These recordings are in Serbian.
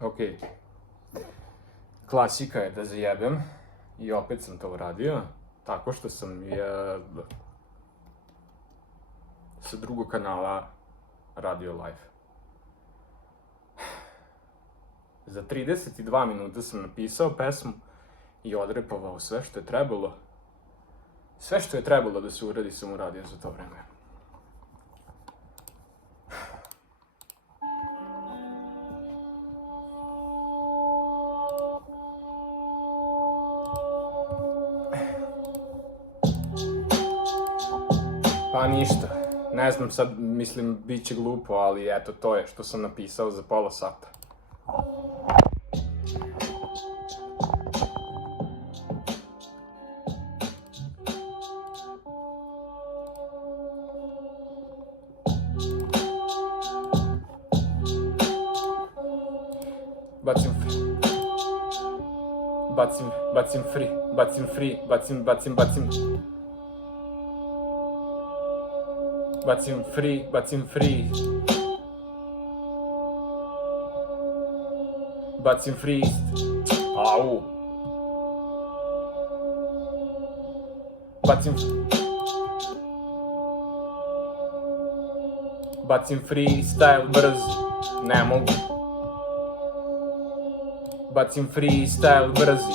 Ok, klasika je da zajebem i opet sam to uradio tako što sam sa drugog kanala radio live. Za 32 minuta sam napisao pesmu i odrepovao sve što je trebalo. Sve što je trebalo da se uradi sam uradio za to vreme. Pa ništa, ne znam sad, mislim, bit će glupo, ali eto, to je što sam napisao za pola sata. Bacim free. Bacim free, bacim freest. Au. Bacim freestyle brzi, ne mogu. Bacim freestyle brzi.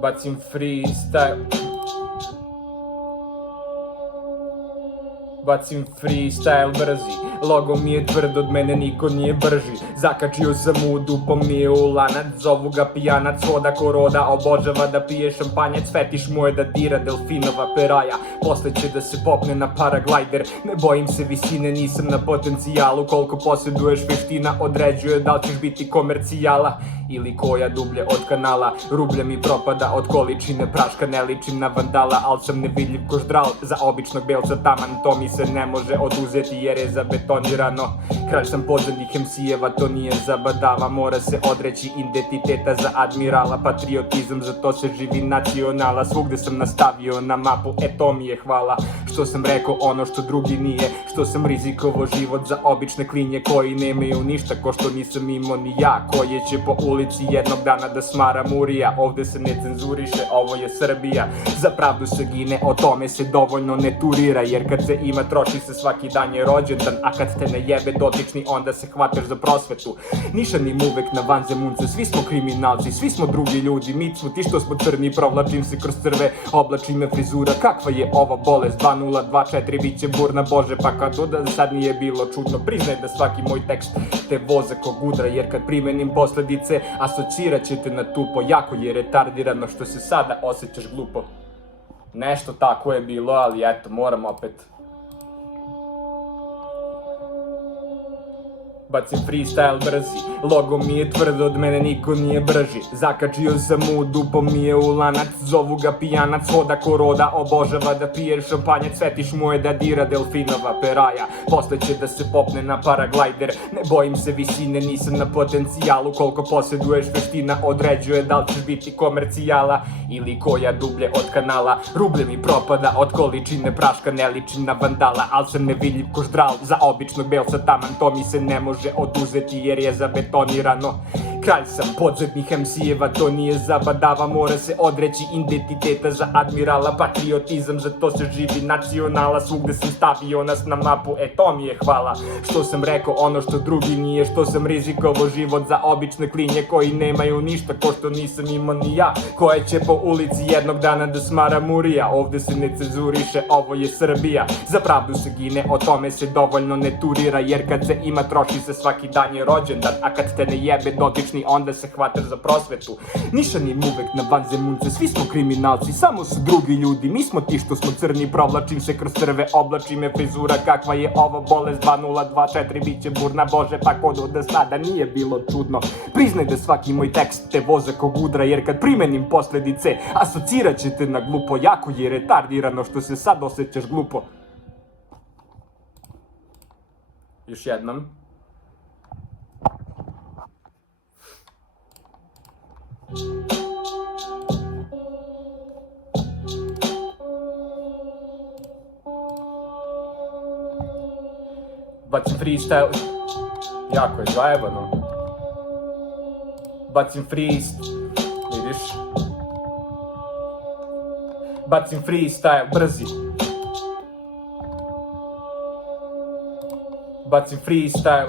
Bacim freestyle. Bacim freestyle brzi, logo mi je tvrd, od mene niko nije brži. Zakačio sam mu dupom nije u lanac, zovu ga pijanac, hoda ko roda, obožava da pije šampanjac. Fetiš mu je da dira delfinova peraja, posle će da se popne na paraglajder. Ne bojim se visine, nisam na potencijalu, koliko posjeduješ veština određuje da li ćeš biti komercijala ili koja dublje od kanala. Rublja mi propada od količine praška, ne ličim na vandala, al sam nevidljiv ko ždral. Za običnog belca taman, to mi se ne može oduzeti jer je zabetonirano. Kralj sam podzemnih MC-eva, to nije zabadava, mora se odreći identiteta za admirala. Patriotizam, za to se živi nacionala, svugde sam nastavio na mapu, to mi je hvala. Što sam rekao ono što drugi nije, što sam rizikovao život za obične klinje koji nemaju ništa, ko što nisam imao ni ja, koje će po ulici jednog dana da smara murija. Ovde se ne cenzuriše, ovo je Srbija, za pravdu se gine, o tome se dovoljno ne turira, jer kad se ima troši se svaki dan je rođendan, a kad te ne jebe dotični onda se hvataš za prosvetu. Nišanim uvek na vanzemunce, svi smo kriminalci, svi smo drugi ljudi, mi smo ti što smo crni, provlačim se kroz crve, oblači me frizura, kakva je ova bolest, 2024 bit će burna, bože pa kad da sad nije bilo čudno, priznaj da svaki moj tekst te voze ko gudra, jer kad primenim posledice asocirat ćete na tupo, jako je retardirano što se sada osjećaš glupo. Nešto tako je bilo, ali eto, moram opet. Bacim freestyle brzi, logo mi je tvrd, od mene niko nije brži. Zakačio sam mu dupom mi je u lanac, zovu ga pijanac, hoda ko roda, obožava da pije šampanjac. Fetiš mu je da dira delfinova peraja, posle će da se popne na paraglajder. Ne bojim se visine, nisam na potencijalu, koliko posjeduješ veština određuje da li ćeš biti komercijala ili koja dublje od kanala. Rublje mi propada od količine praška, ne ličim na vandala, al sam nevidljiv ko ždral. Za običnog belca taman, to mi se ne može oduzeti jer je zabetonirano. Kralj sam podzemnih MC-eva, to nije zabadava, mora se odreći identiteta za admirala. Patriotizam, za to se živi nacionala, svugde sam stavio nas na mapu, to mi je hvala. Što sam rekao ono što drugi nije, što sam rizikovao život za obične klinje koji nemaju ništa, ko što nisam imao ni ja, koje će po ulici jednog dana da smara murija. Ovde se ne cenzuriše, ovo je Srbija, za pravdu se gine, o tome se dovoljno ne turira, jer kad se ima troši se svaki dan je rođendan, a kad te ne jebe dotični onda se hvataš za prosvetu. Nišanim uvek na vanzemunce, svi smo kriminalci, samo su drugi ljudi, mi smo ti što smo crni, provlačim se kroz crve, oblači me frizura, kakva je ova bolest, 2024 bit će burna, bože pa kod da sada nije bilo čudno. Priznaj da svaki moj tekst te voze ko gudra, jer kad primenim posledice asocirat ćete na glupo, jako je retardirano što se sad osjećaš glupo. Još jednom. Bacim freestyle. jako je zajebano. Bacim freestyle, vidiš? Bacim freestyle, brzi. Bacim freestyle.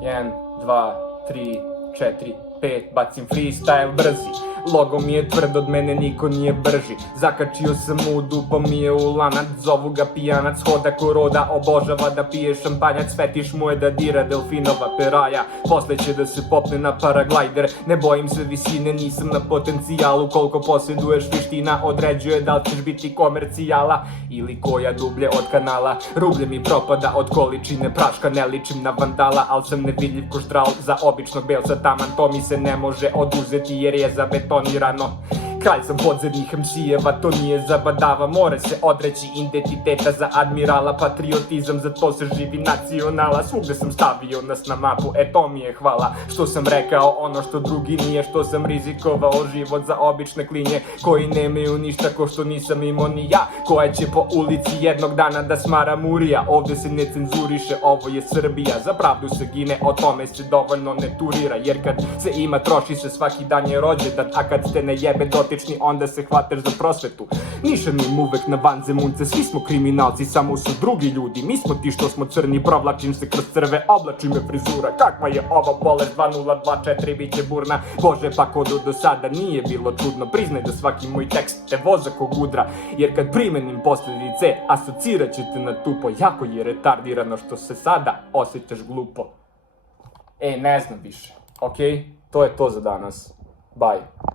1, 2, 3, 4, 5. Bacim freestyle, brzi. Logo mi je tvrd, od mene niko nije brži. Zakačio sam mu, dupo mi je u lanac. Zovu ga pijanac, hoda ko roda. Obožava da pije šampanjac. Fetiš mu je da dira delfinova peraja. Posle će da se popne na paraglajder. Ne bojim se visine, nisam na potencijalu. Koliko posjeduješ viština određuje da li ćeš biti komercijala ili koja dublje od kanala. Rublje mi propada od količine praška. Ne ličim na vandala, al sam nevidljiv ko štral. Za običnog belca taman, to mi se ne može oduzeti jer je zabetonirano. Kralj sam podzemnih MC-eva, to nije zabadava. More se odreći identiteta za admirala. Patriotizam, za to se živi nacionala. Svugde sam stavio nas na mapu, to mi je hvala. Što sam rekao ono što drugi nije. Što sam rizikovao život za obične klinje koji nemaju ništa ko što nisam imao ni ja. Koja će po ulici jednog dana da smara murija. Ovde se ne cenzuriše, ovo je Srbija. Za pravdu se gine, o tome se dovoljno ne turira. Jer kad se ima, troši se, svaki dan je rođendan. A kad ste ne jebe dotični, onda se hvataš za prosvetu. Nišan im uvek na vanzemunce, svi smo kriminalci, samo su drugi ljudi. Mi smo ti što smo crni, provlačim se kroz crve, oblači me frizura. Kakva je ova bolest, 2024 biće burna. Bože, pa ko do sada nije bilo čudno. Priznaj da svaki moj tekst te voza ko gudra. Jer kad primenim posljedice, asocirat ćete na tupo. Jako je retardirano što se sada osjećaš glupo. Ne znam više, okej? To je to za danas. Bye.